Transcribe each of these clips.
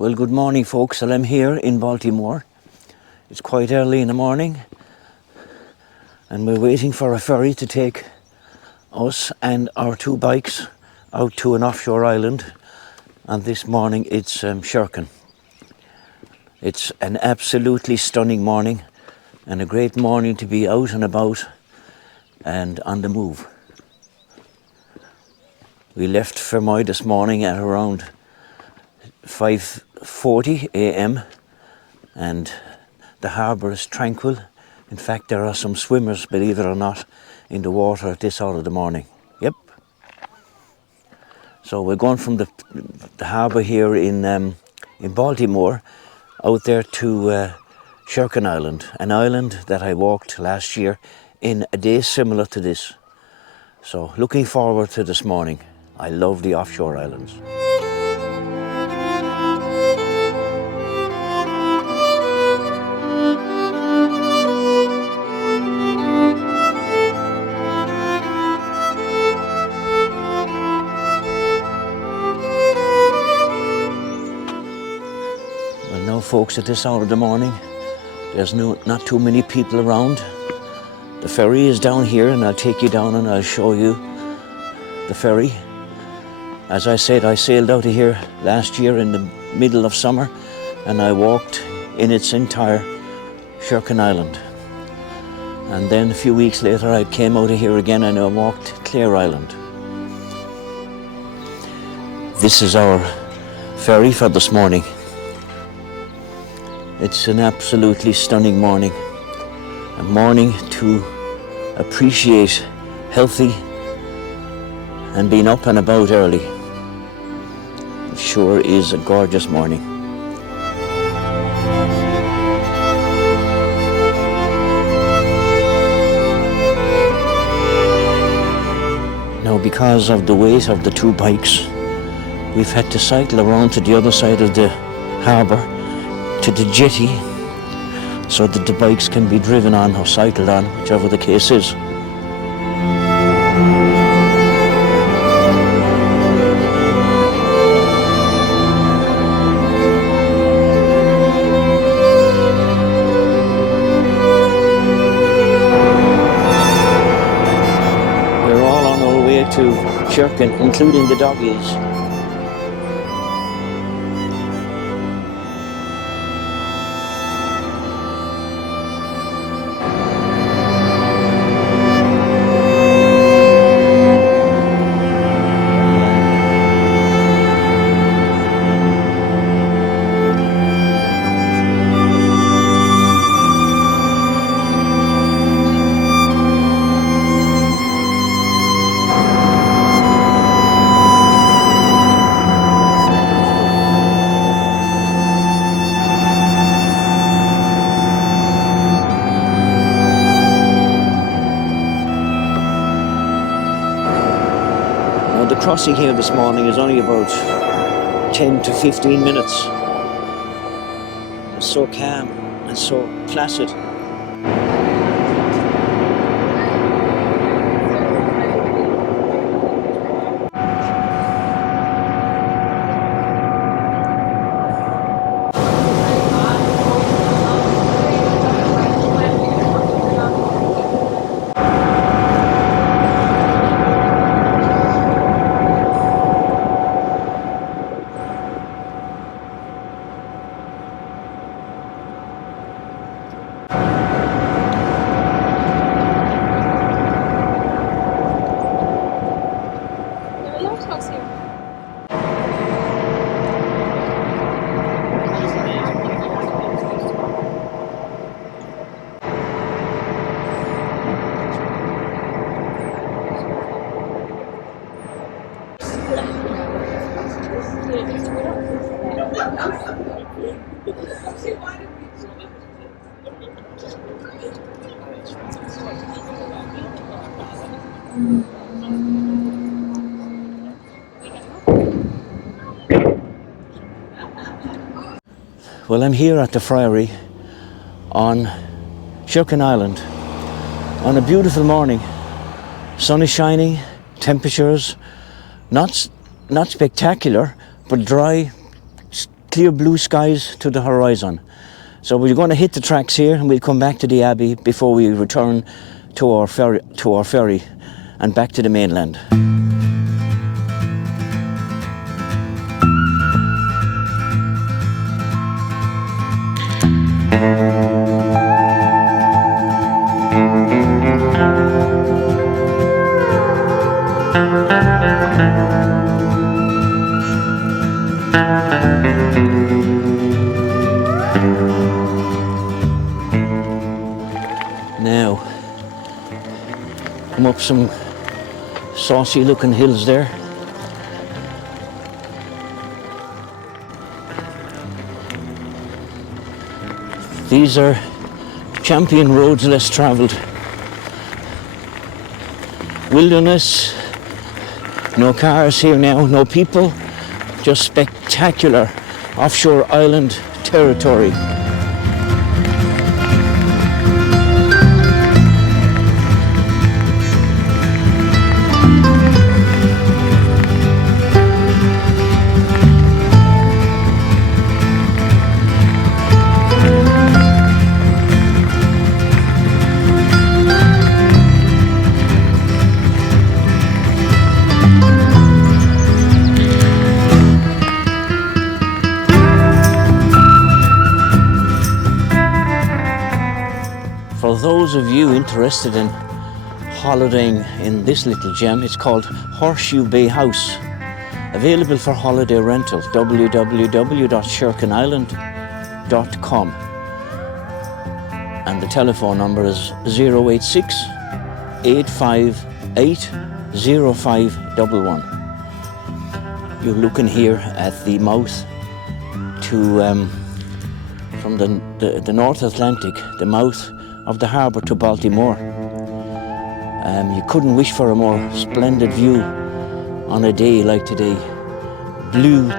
Well, good morning, folks. Well, I'm here in Baltimore. It's quite early in the morning and we're waiting for a ferry to take us and our two bikes out to an offshore island. And this morning it's Sherkin. It's an absolutely stunning morning and a great morning to be out and about and on the move. We left Fermoy this morning at around 5:40 a.m. and the harbour is tranquil. In fact, there are some swimmers, believe it or not, in the water at this hour of the morning. Yep. So we're going from the harbour here in Baltimore out there to Sherkin Island, an island that I walked last year in a day similar to this. So looking forward to this morning. I love the offshore islands. Well, now folks, at this hour of the morning, there's not too many people around. The ferry is down here and I'll take you down and I'll show you the ferry. As I said, I sailed out of here last year in the middle of summer and I walked in its entire Sherkin Island. And then a few weeks later I came out of here again and I walked Clare Island. This is our ferry for this morning. It's an absolutely stunning morning. A morning to appreciate healthy and being up and about early. It sure is a gorgeous morning. Now, because of the weight of the two bikes, we've had to cycle around to the other side of the harbour to the jetty so that the bikes can be driven on or cycled on, whichever the case is. We're all on our way to Sherkin, including the doggies. The crossing here this morning is only about 10 to 15 minutes. It's so calm and so placid. Well, I'm here at the Friary on Sherkin Island on a beautiful morning. Sun is shining, temperatures not spectacular, but dry, clear blue skies to the horizon. So we're going to hit the tracks here, and we'll come back to the Abbey before we return to our ferry and back to the mainland. Now, come up some saucy looking hills there. These are champion roads less travelled. Wilderness, no cars here now, no people, just spectacular offshore island territory. For those of you interested in holidaying in this little gem, it's called Horseshoe Bay House. Available for holiday rental, www.sherkinisland.com. And the telephone number is 086 858 0511. You're looking here at the mouth to, from the North Atlantic, the mouth of the harbour to Baltimore. You couldn't wish for a more splendid view on a day like today. Blue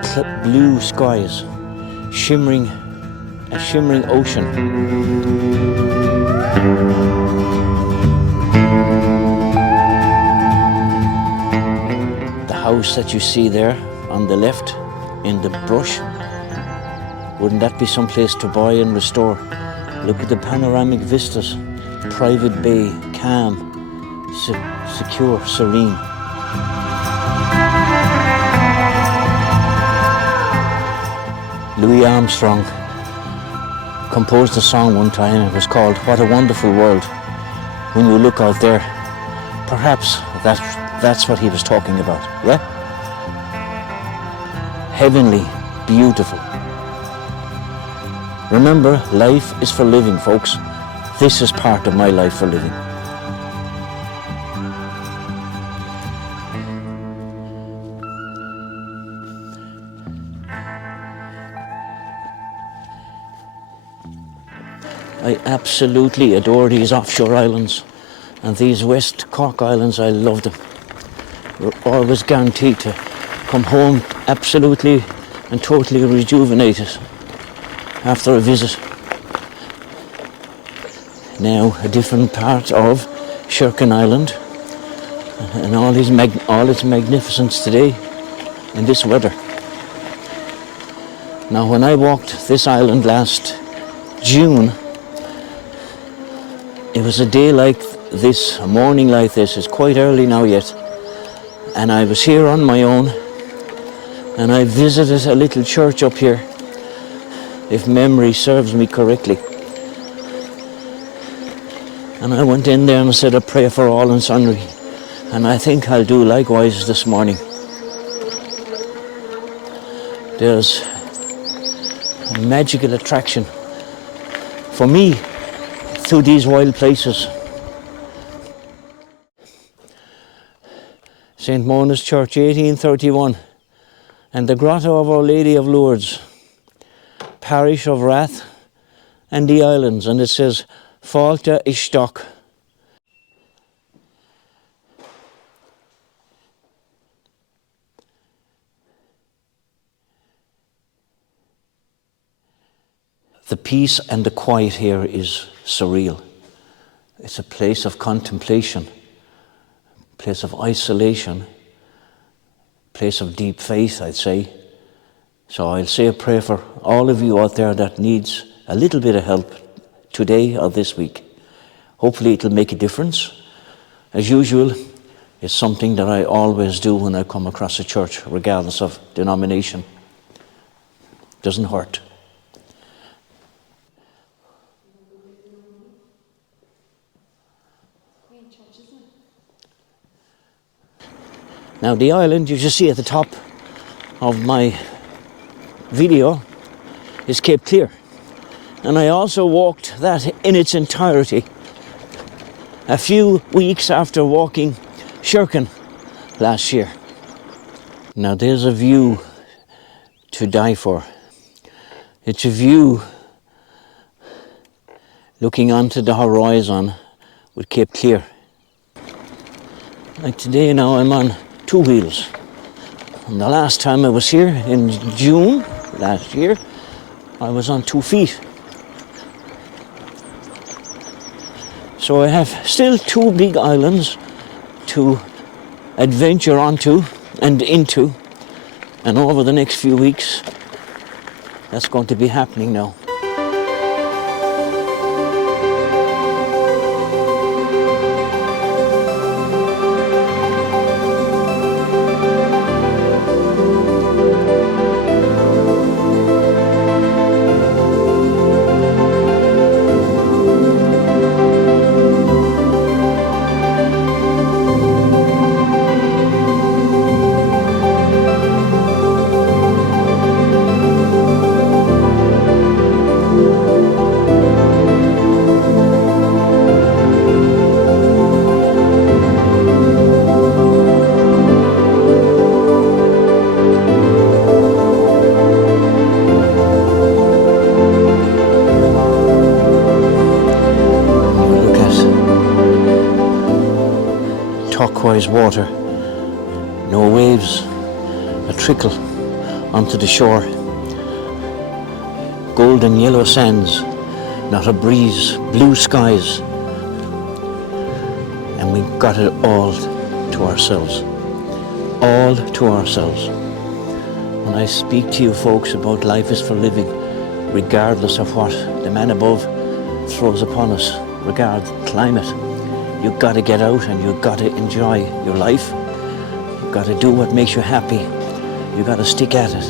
skies, a shimmering ocean. The house that you see there on the left in the brush, wouldn't that be some place to buy and restore? Look at the panoramic vistas, private bay, calm, secure, serene. Louis Armstrong composed a song one time. It was called "What a Wonderful World." When you look out there, perhaps that's what he was talking about, yeah? Heavenly, beautiful. Remember, life is for living, folks. This is part of my life for living. I absolutely adore these offshore islands, and these West Cork islands, I love them. You're always guaranteed to come home absolutely and totally rejuvenated after a visit. Now a different part of Sherkin Island and all its magnificence today in this weather. Now when I walked this island last June, it was a day like this, a morning like this. It's quite early now yet, and I was here on my own, and I visited a little church up here, if memory serves me correctly. And I went in there and said a prayer for all and sundry, and I think I'll do likewise this morning. There's a magical attraction for me through these wild places. St. Mona's Church, 1831, and the Grotto of Our Lady of Lourdes, Parish of Rath and the Islands, and it says Fáilte Isteach. The peace and the quiet here is surreal. It's a place of contemplation, a place of isolation, a place of deep faith, I'd say. So I'll say a prayer for all of you out there that needs a little bit of help today or this week. Hopefully it'll make a difference. As usual, it's something that I always do when I come across a church, regardless of denomination. Doesn't hurt. Now the island you just see at the top of my video is Cape Clear. And I also walked that in its entirety a few weeks after walking Sherkin last year. Now there's a view to die for. It's a view looking onto the horizon with Cape Clear. Like today now I'm on 2 wheels. And the last time I was here in June last year, I was on 2 feet. So I have still 2 big islands to adventure onto and into, and over the next few weeks that's going to be happening now. Turquoise water, no waves, a trickle onto the shore, golden yellow sands, not a breeze, blue skies, and we've got it all to ourselves, all to ourselves. When I speak to you folks about life is for living, regardless of what the man above throws upon us, regard climate, you've got to get out and you've got to enjoy your life. You've got to do what makes you happy. You've got to stick at it.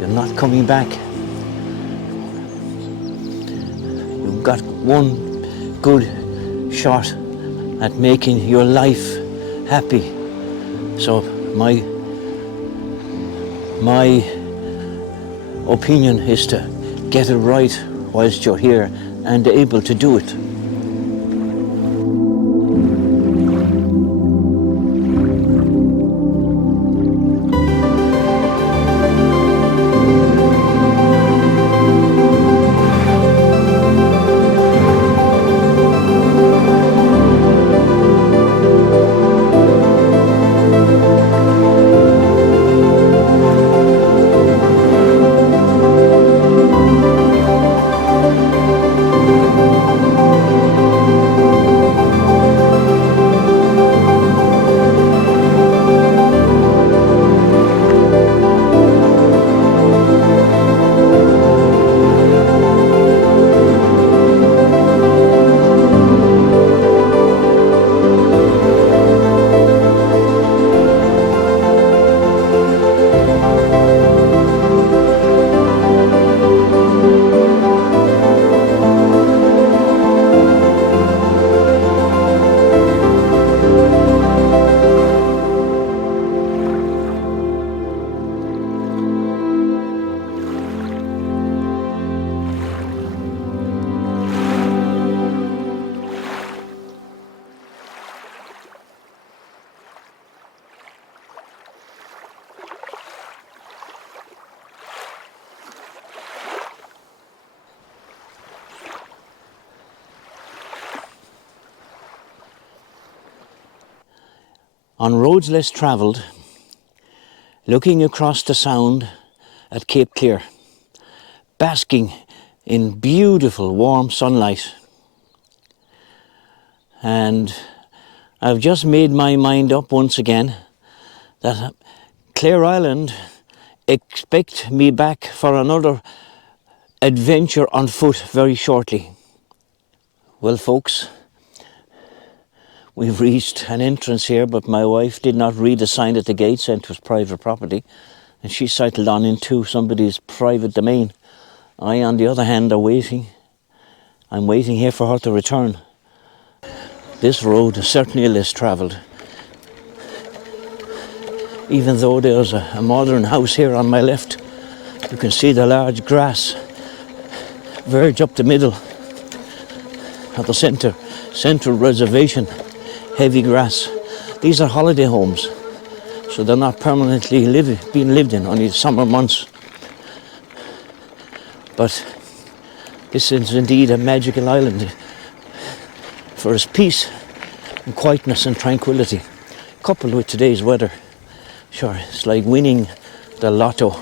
You're not coming back. You've got one good shot at making your life happy. So my opinion is to get it right whilst you're here and able to do it. On roads less travelled, looking across the Sound at Cape Clear, basking in beautiful warm sunlight. And I've just made my mind up once again that Clare Island expect me back for another adventure on foot very shortly. Well, folks, we've reached an entrance here, but my wife did not read the sign at the gate saying it was private property, and she cycled on into somebody's private domain. I, on the other hand, are waiting. I'm waiting here for her to return. This road is certainly less travelled. Even though there's a modern house here on my left, you can see the large grass verge up the middle of the central reservation, heavy grass. These are holiday homes, so they're not permanently being lived in, only summer months. But this is indeed a magical island for its peace and quietness and tranquility, coupled with today's weather. Sure, it's like winning the lotto.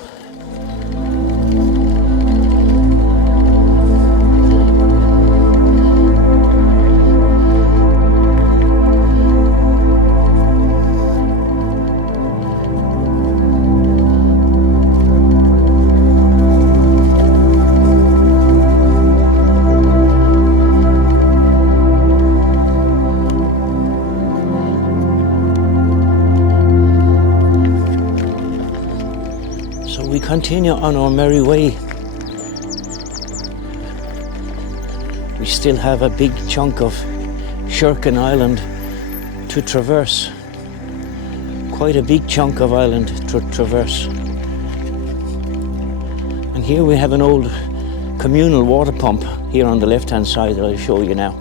Continue on our merry way. We still have a big chunk of Sherkin Island to traverse. Quite a big chunk of island to traverse. And here we have an old communal water pump here on the left-hand side that I'll show you now.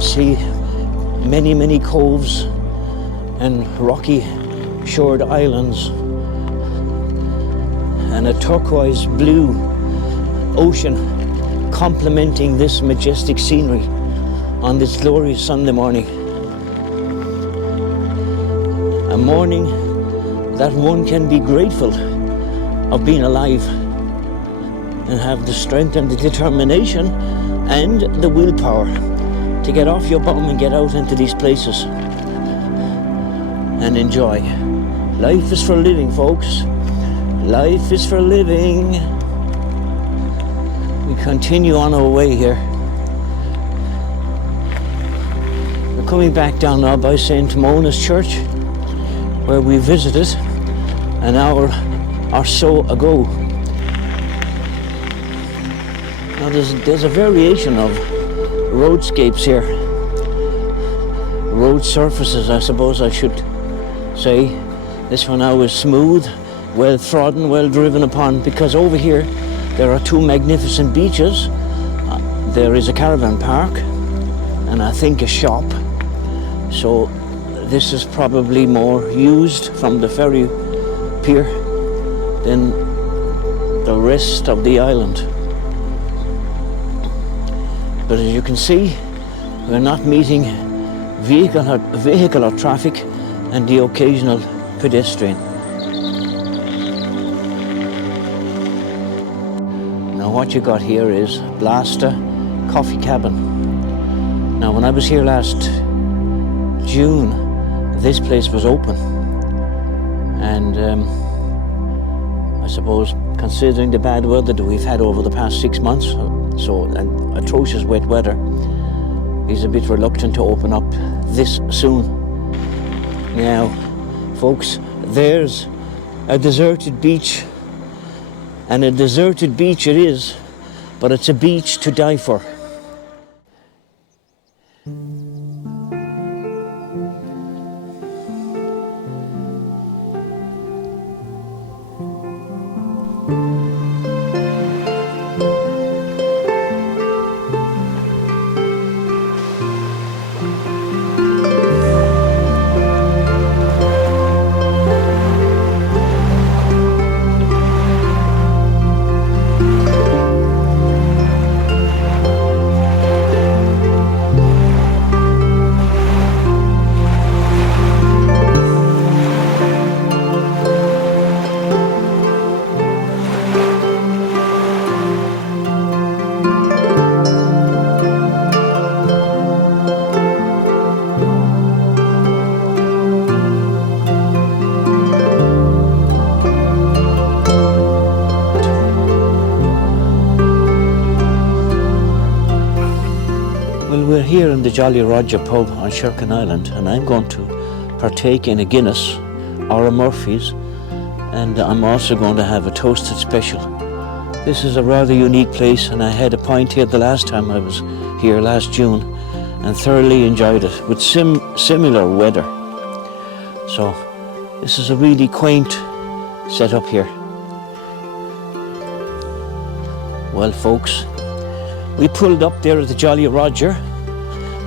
See many coves and rocky shored islands and a turquoise blue ocean complementing this majestic scenery on this glorious Sunday morning. A morning that one can be grateful of being alive and have the strength and the determination and the willpower to get off your bum and get out into these places and enjoy. Life is for living, folks. Life is for living. We continue on our way here. We're coming back down now by St. Mona's Church, where we visited an hour or so ago. Now there's a variation of roadscapes here, road surfaces, I suppose I should say. This one now is smooth, well trodden, well driven upon, because over here there are two magnificent beaches. There is a caravan park and I think a shop, so this is probably more used from the ferry pier than the rest of the island. But as you can see, we're not meeting vehicular traffic and the occasional pedestrian. Now what you got here is Blasta Coffee Cabin. Now when I was here last June, this place was open. And I suppose considering the bad weather that we've had over the past 6 months, so and atrocious wet weather, he's a bit reluctant to open up this soon. Now, folks, there's a deserted beach, and a deserted beach it is, but it's a beach to die for. in the Jolly Roger pub on Sherkin Island, and I'm going to partake in a Guinness or a Murphy's, and I'm also going to have a toasted special. This is a rather unique place, and I had a pint here the last time I was here last June and thoroughly enjoyed it with similar weather. So this is a really quaint setup here. Well folks, we pulled up there at the Jolly Roger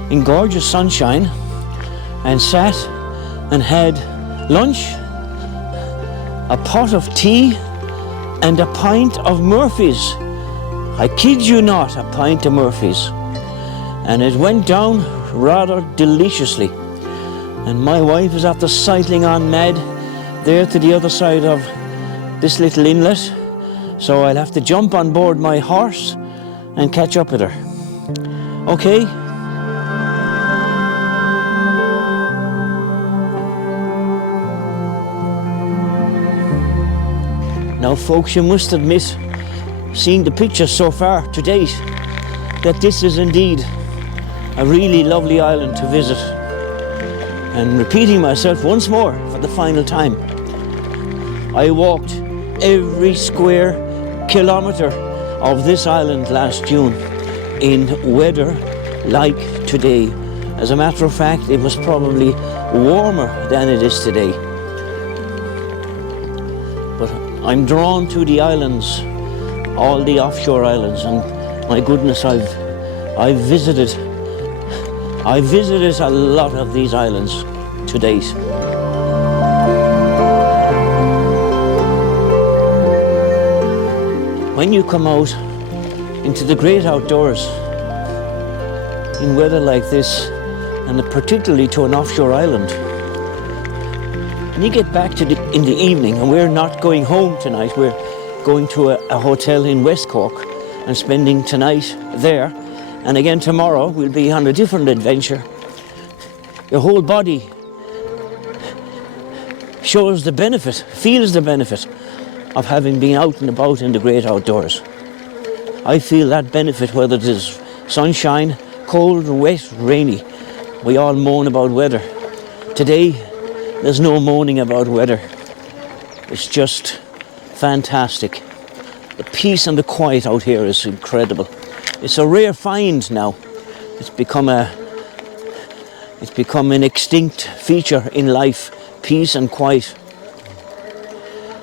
in gorgeous sunshine and sat and had lunch, a pot of tea and a pint of Murphy's. I kid you not, a pint of Murphy's. And it went down rather deliciously. And my wife is after cycling on mad there to the other side of this little inlet. So I'll have to jump on board my horse and catch up with her. Okay? Now folks, you must admit, seeing the pictures so far to date, that this is indeed a really lovely island to visit. And repeating myself once more for the final time, I walked every square kilometre of this island last June in weather like today. As a matter of fact, it was probably warmer than it is today. But I'm drawn to the islands, all the offshore islands, and my goodness, I've visited a lot of these islands to date. When you come out into the great outdoors in weather like this, and particularly to an offshore island, and you get back in the evening, and we're not going home tonight, we're going to a hotel in West Cork and spending tonight there, and again tomorrow we'll be on a different adventure. Your whole body shows the benefit, feels the benefit of having been out and about in the great outdoors. I feel that benefit whether it is sunshine, cold, wet, rainy. We all moan about weather. Today, there's no moaning about weather. It's just fantastic. The peace and the quiet out here is incredible. It's a rare find now. It's become an extinct feature in life, peace and quiet.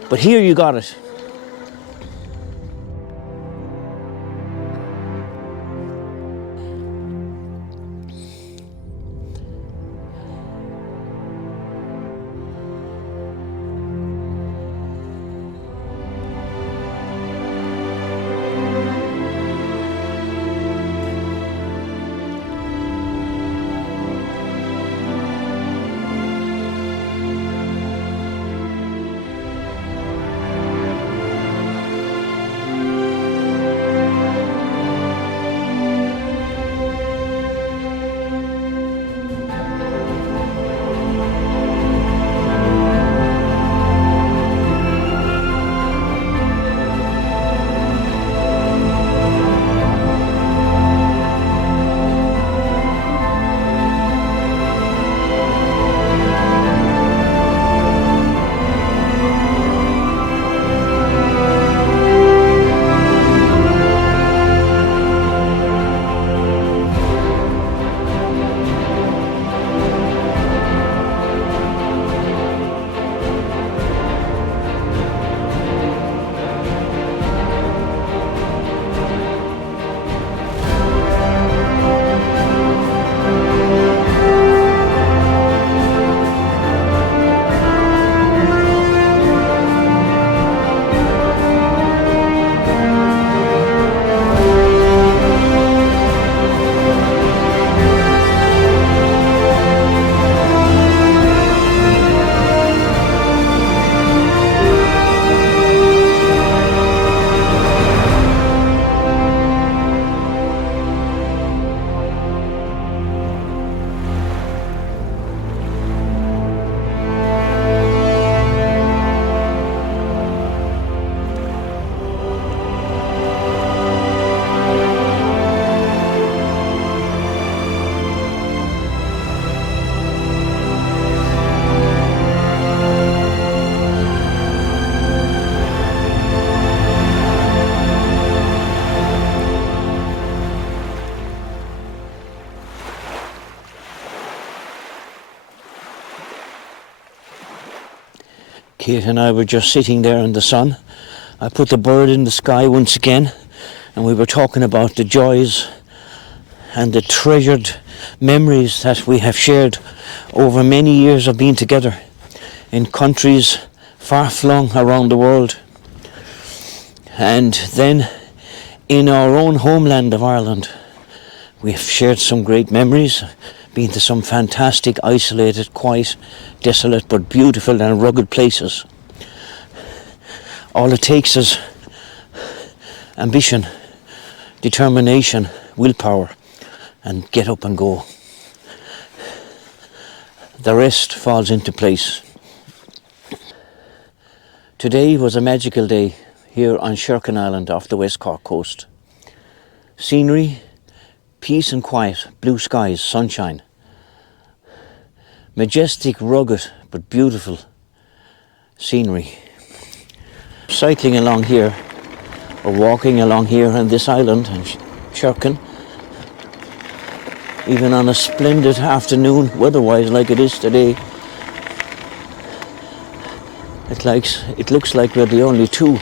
But here you got it. Kate and I were just sitting there in the sun. I put the bird in the sky once again, and we were talking about the joys and the treasured memories that we have shared over many years of being together in countries far-flung around the world. And then in our own homeland of Ireland, we have shared some great memories, been to some fantastic, isolated, quiet, desolate but beautiful and rugged places. All it takes is ambition, determination, willpower, and get up and go. The rest falls into place. Today was a magical day here on Sherkin Island off the West Cork coast. Scenery, peace and quiet, blue skies, sunshine. Majestic, rugged but beautiful scenery. Cycling along here, or walking along here on this island in Sherkin, even on a splendid afternoon, weather-wise like it is today, it looks like we're the only two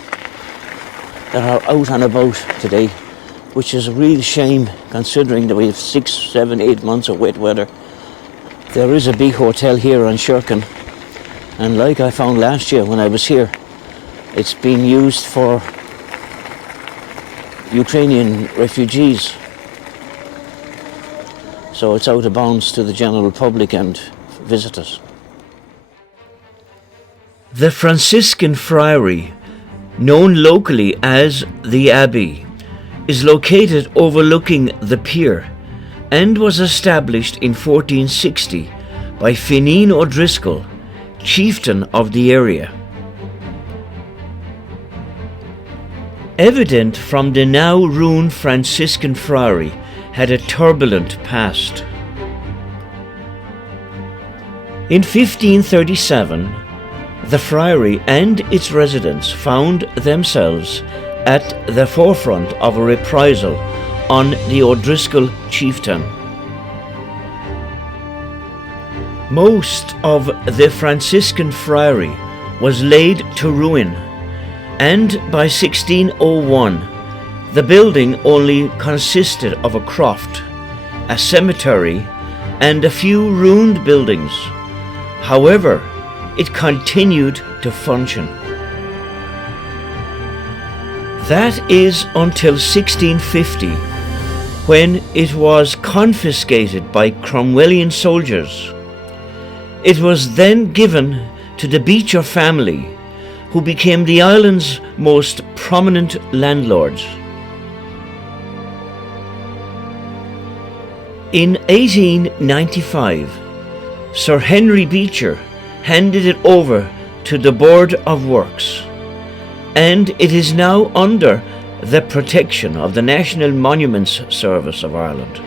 that are out and about today, which is a real shame considering that we have 6, 7, 8 months of wet weather. There is a big hotel here on Sherkin, and like I found last year when I was here, it's being used for Ukrainian refugees. So it's out of bounds to the general public and visitors. The Franciscan Friary, known locally as the Abbey, is located overlooking the pier and was established in 1460 by Fineen O'Driscoll, chieftain of the area. Evident from the now ruined Franciscan Friary had a turbulent past. In 1537, the friary and its residents found themselves at the forefront of a reprisal on the O'Driscoll chieftain. Most of the Franciscan friary was laid to ruin, and by 1601 the building only consisted of a croft, a cemetery, and a few ruined buildings. However, it continued to function. That is until 1650, when it was confiscated by Cromwellian soldiers. It was then given to the Beecher family, who became the island's most prominent landlords. In 1895, Sir Henry Beecher handed it over to the Board of Works, and it is now under the protection of the National Monuments Service of Ireland.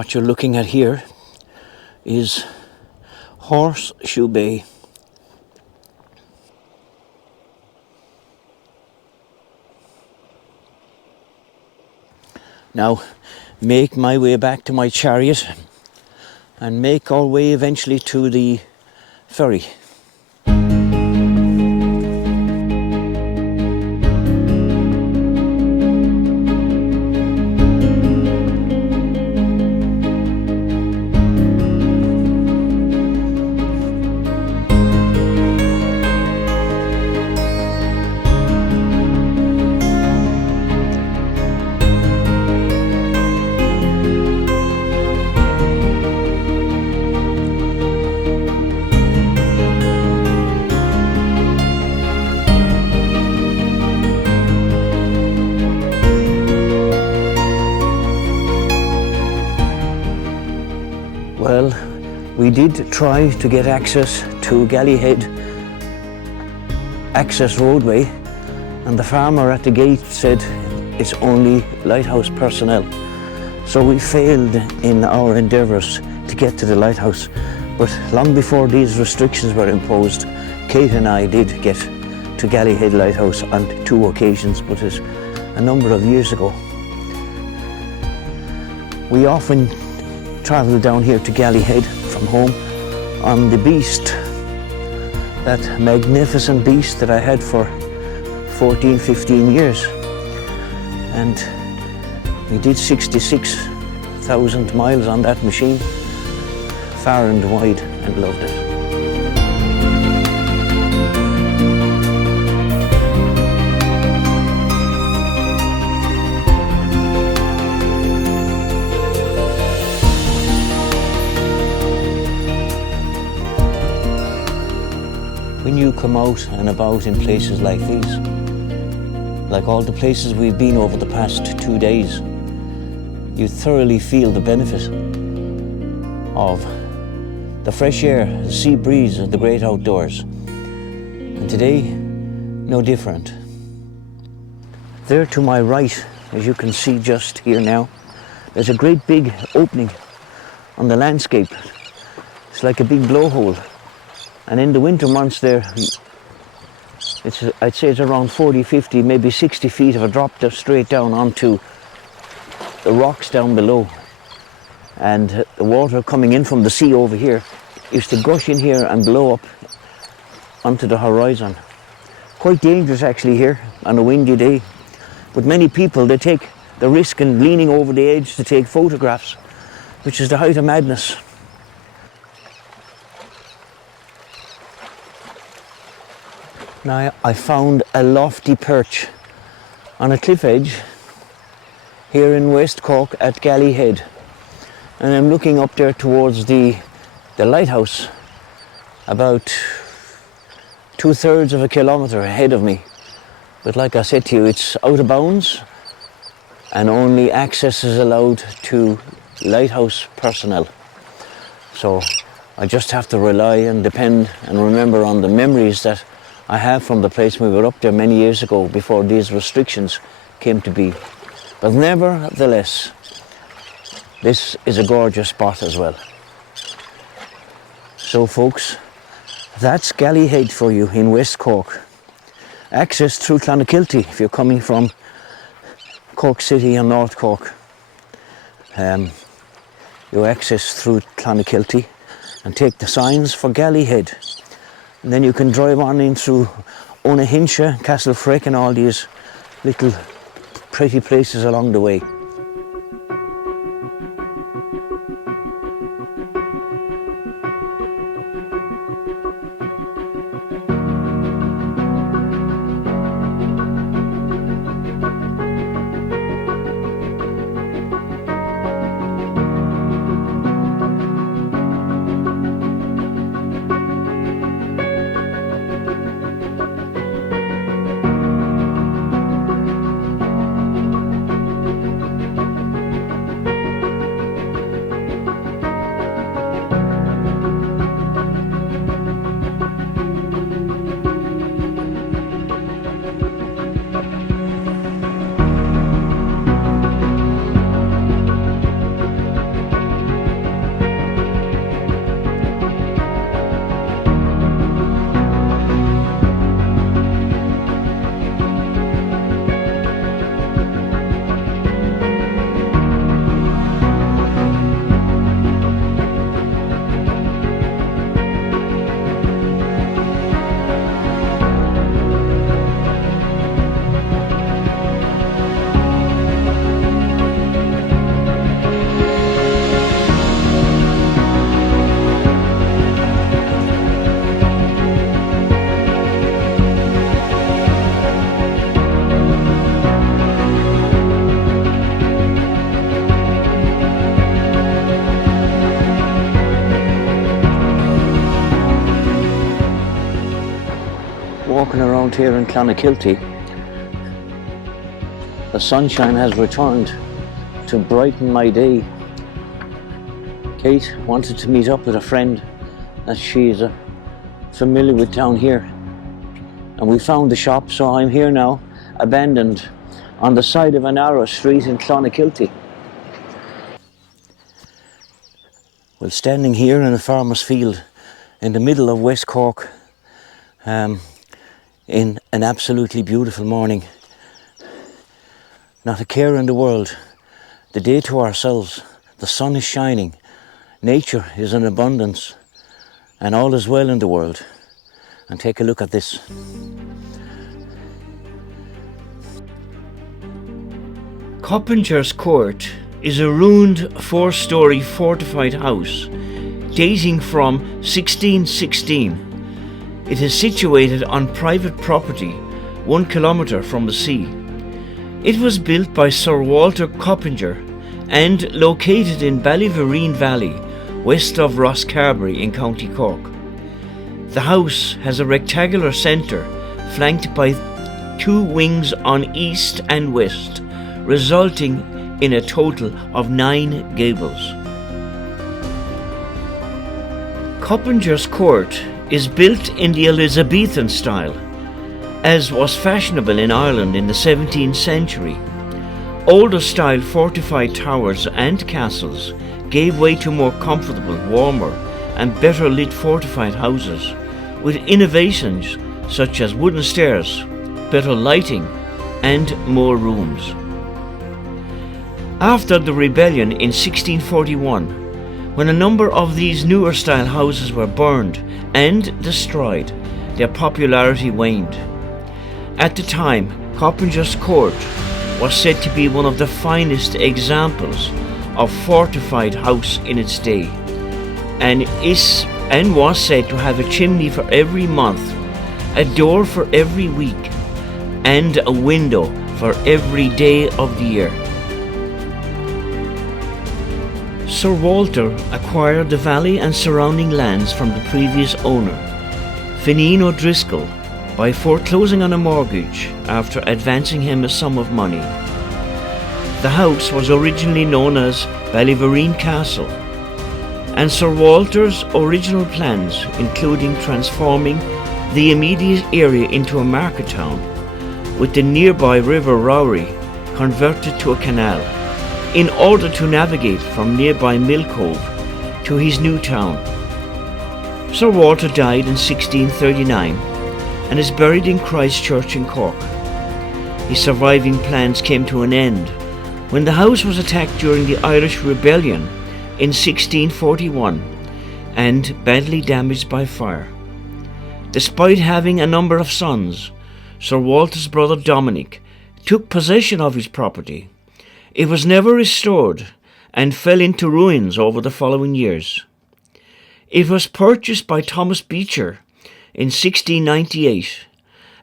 What you're looking at here is Horseshoe Bay. Now, make my way back to my chariot and make our way eventually to the ferry. Well, we did try to get access to Galley Head access roadway, and the farmer at the gate said it's only lighthouse personnel. So we failed in our endeavours to get to the lighthouse. But long before these restrictions were imposed, Kate and I did get to Galley Head Lighthouse on 2 occasions, but it's a number of years ago. We often travel down here to Galley Head from home on the Beast, that magnificent Beast that I had for 14, 15 years. And we did 66,000 miles on that machine, far and wide, and loved it. When you come out and about in places like these, like all the places we've been over the past 2 days, you thoroughly feel the benefit of the fresh air, the sea breeze of the great outdoors. And today, no different. There to my right, as you can see just here now, there's a great big opening on the landscape. It's like a big blowhole. And in the winter months there, I'd say it's around 40, 50, maybe 60 feet of a drop straight down onto the rocks down below. And the water coming in from the sea over here used to gush in here and blow up onto the horizon. Quite dangerous actually here on a windy day. But many people, they take the risk in leaning over the edge to take photographs, which is the height of madness. Now I found a lofty perch on a cliff edge here in West Cork at Galley Head, and I'm looking up there towards the lighthouse, about 2/3 of a kilometre ahead of me. But like I said to you, it's out of bounds and only access is allowed to lighthouse personnel. So I just have to rely and depend and remember on the memories that I have from the place we were up there many years ago before these restrictions came to be. But nevertheless, this is a gorgeous spot as well. So folks, that's Galley Head for you in West Cork. Access through Clonakilty if you're coming from Cork City and North Cork. You access through Clonakilty and take the signs for Galley Head. And then you can drive on in through Onahinsha, Castlefreck and all these little pretty places along the way. around here in Clonakilty, the sunshine has returned to brighten my day. Kate wanted to meet up with a friend that she's familiar with down here, and we found the shop, so I'm here now, abandoned on the side of a narrow street in Clonakilty. Well, standing here in a farmer's field in the middle of West Cork, in an absolutely beautiful morning. Not a care in the world, the day to ourselves, the sun is shining, nature is in abundance, and all is well in the world. And take a look at this. Coppinger's Court is a ruined four-storey fortified house dating from 1616. It is situated on private property 1 kilometre from the sea. It was built by Sir Walter Coppinger and located in Ballyvereen Valley, west of Rosscarbery in County Cork. The house has a rectangular centre flanked by 2 wings on east and west, resulting in a total of 9 gables. Coppinger's Court is built in the Elizabethan style, as was fashionable in Ireland in the 17th century. Older style fortified towers and castles gave way to more comfortable, warmer and better lit fortified houses, with innovations such as wooden stairs, better lighting and more rooms. After the rebellion in 1641, when a number of these newer style houses were burned and destroyed, their popularity waned. At the time, Coppinger's Court was said to be one of the finest examples of fortified house in its day, and was said to have a chimney for every month, a door for every week, and a window for every day of the year. Sir Walter acquired the valley and surrounding lands from the previous owner, Fineen O'Driscoll, by foreclosing on a mortgage after advancing him a sum of money. The house was originally known as Ballyvereen Castle, and Sir Walter's original plans, including transforming the immediate area into a market town, with the nearby River Rowry converted to a canal, in order to navigate from nearby Mill Cove to his new town. Sir Walter died in 1639 and is buried in Christchurch in Cork. His surviving plans came to an end when the house was attacked during the Irish Rebellion in 1641 and badly damaged by fire. Despite having a number of sons, Sir Walter's brother Dominic took possession of his property. It was never restored and fell into ruins over the following years. It was purchased by Thomas Beecher in 1698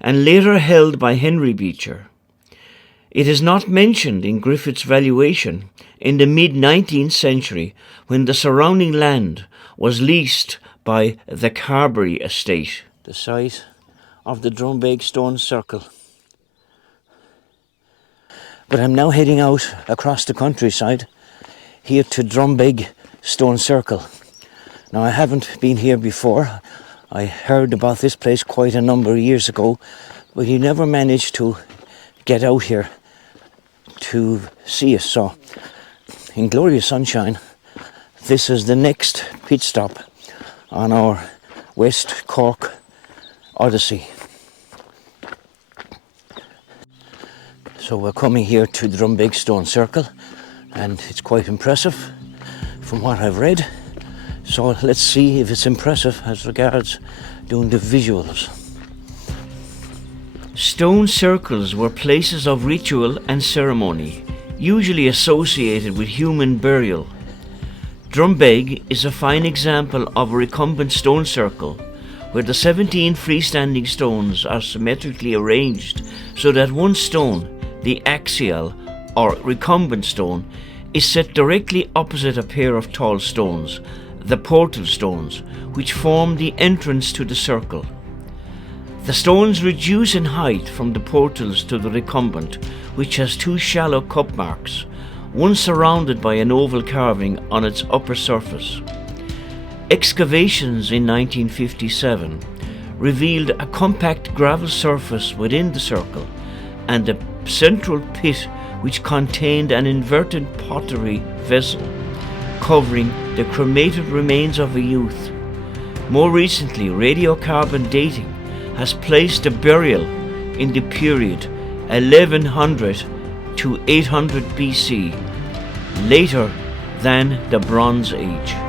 and later held by Henry Beecher. It is not mentioned in Griffith's valuation in the mid-19th century, when the surrounding land was leased by the Carbery estate. The site of the Drumbeg stone circle. But I'm now heading out across the countryside here to Drumbeg Stone Circle. Now, I haven't been here before. I heard about this place quite a number of years ago, but you never managed to get out here to see it. So, in glorious sunshine, this is the next pit stop on our West Cork Odyssey. So we're coming here to the Drumbeg Stone Circle, and it's quite impressive from what I've read. So let's see if it's impressive as regards doing the visuals. Stone circles were places of ritual and ceremony, usually associated with human burial. Drumbeg is a fine example of a recumbent stone circle, where the 17 freestanding stones are symmetrically arranged so that one stone, the axial or recumbent stone, is set directly opposite a pair of tall stones, the portal stones, which form the entrance to the circle. The stones reduce in height from the portals to the recumbent, which has two shallow cup marks, one surrounded by an oval carving on its upper surface. Excavations in 1957 revealed a compact gravel surface within the circle and a central pit which contained an inverted pottery vessel covering the cremated remains of a youth. More recently, radiocarbon dating has placed the burial in the period 1100 to 800 BC, later than the Bronze Age.